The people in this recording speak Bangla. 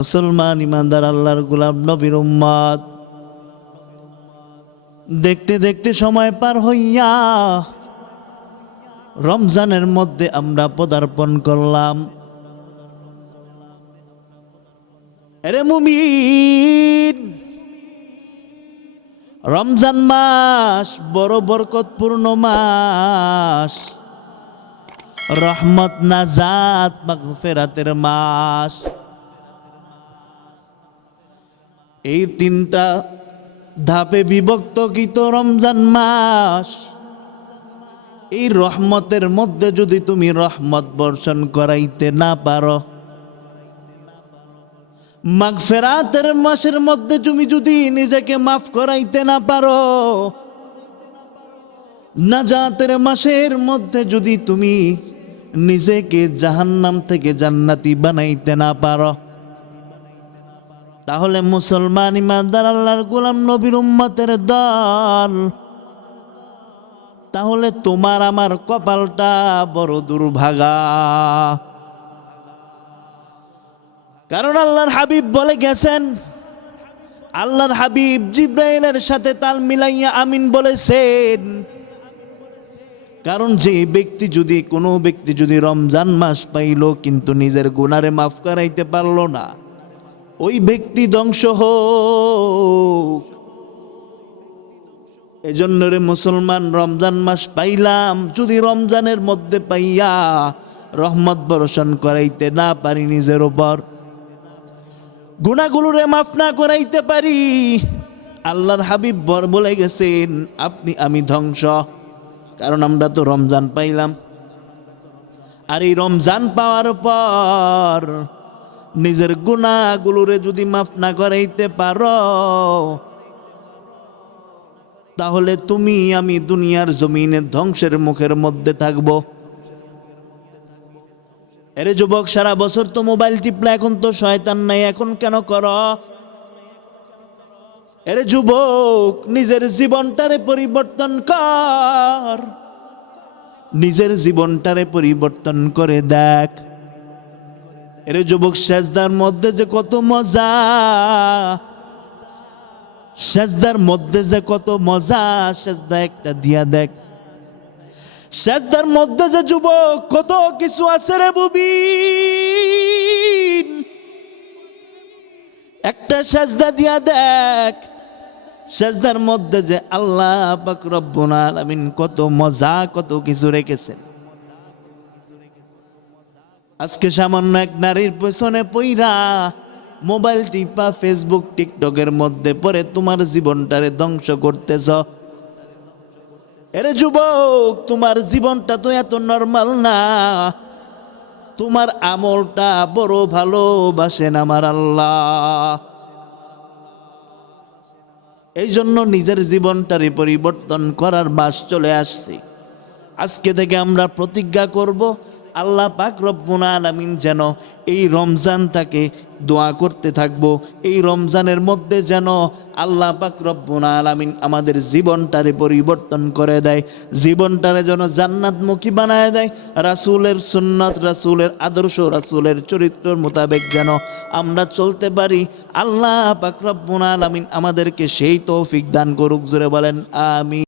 মুসলমান ইমানদার আল্লাহর গুলাম নবীর উম্মত। দেখতে দেখতে সময় পার হইয়া রমজানের মধ্যে আমরা পদার্পণ করলাম। রে মুমিন, রমজান মাস বড় বরকতপূর্ণ মাস। রহমত নাজাত মাস। এই তিনটা ধাপে বিভক্ত বিভক্তকৃত রমজান মাস? এই রহমতের মধ্যে যদি তুমি রহমত বর্ষণ করাইতে না পারো, মাগফেরাতের মাসের মধ্যে তুমি যদি নিজেকে মাফ করাইতে না পারো, নাজাতের মাসের মধ্যে যদি তুমি নিজেকে জাহান্নাম থেকে জান্নাতি বানাইতে না পারো তাহলে মুসলমান ইমানদার আল্লাহর গোলাম নবীর উম্মতের দল। তাহলে তোমার আমার কপালটা বড় দুর্ভাগা। কারণ আল্লাহর হাবিব বলে গেছেন, আল্লাহর হাবিব জিব্রাইলের সাথে তাল মিলাইয়া আমিন বলেছেন। কারণ যে ব্যক্তি যদি, কোনো ব্যক্তি যদি রমজান মাস পাইল, কিন্তু নিজের গুনারে মাফ করাইতে পারল না। ওই ব্যক্তি ধ্বংস হোক। এজন্য রে মুসলমান, রমজান মাস পাইলাম। যদি রমজানের মধ্যে পাইয়া রহমত বর্ষণ করাইতে না পারি নিজের ওপর গুণাগুলোরে মাফ না করাইতে পারি। আল্লাহর হাবিব বর বলে গেছেন, আপনি, আমি ধ্বংস। কারণ আমরা তো রমজান পাইলাম। আর এই রমজান পাওয়ার পর নিজের গুণাগুলোরে যদি মাফ না করাইতে পারো, তাহলে তুমি আমি দুনিয়ার জমিনে ধ্বংসের মুখের মধ্যে থাকব। এরে যুবক, সারা বছর তো মোবাইল টিপলা এখন তো শয়তান নাই, এখন কেন কর? এরে যুবক, নিজের জীবনটারে পরিবর্তন কর। নিজের জীবনটারে পরিবর্তন করে দেখ। এরে যুবক সেজদার মধ্যে যে কত মজা। সেজদার মধ্যে যে কত মজা, সেজদা একটা দিয়া দেখ। সেজদার মধ্যে যে যুবক কত কিছু আছে রে বুবি একটা সেজদা দিয়া দেখ। সেজদার মধ্যে যে আল্লাহ পাক রব্বুল আলামিন কত মজা, কত কিছু রেখেছেন। আজকে সামান্য এক নারীর পেছনে পইরা মোবাইল টিপা ফেসবুক টিকটকের মধ্যে পড়ে তোমার জীবনটারে ধ্বংস করতেছ। এরে যুবক, তোমার জীবনটা তো এত নর্মাল না। তোমার আমলটা বড় ভালোবাসেন আমার আল্লাহ। এই জন্য নিজের জীবনটারে পরিবর্তন করার মাস চলে আসছে। আজকে থেকে আমরা প্রতিজ্ঞা করব আল্লাহ পাক রব্বুল আলামিন যেন এই রমজানটাকে দোয়া করতে থাকব, এই রমজানের মধ্যে যেন আল্লাহ পাক রব্বুল আলামিন আমাদের জীবনটারে পরিবর্তন করে দেয়, জীবনটারে যেন জান্নাতমুখী বানায় দেয়, রাসূলের সুন্নাত, রাসূলের আদর্শ, রাসূলের চরিত্রের মোতাবেক যেন আমরা চলতে পারি। আল্লাহ পাক রব্বুল আলামিন আমাদেরকে সেই তৌফিক দান করুক, জোরে বলেন আমি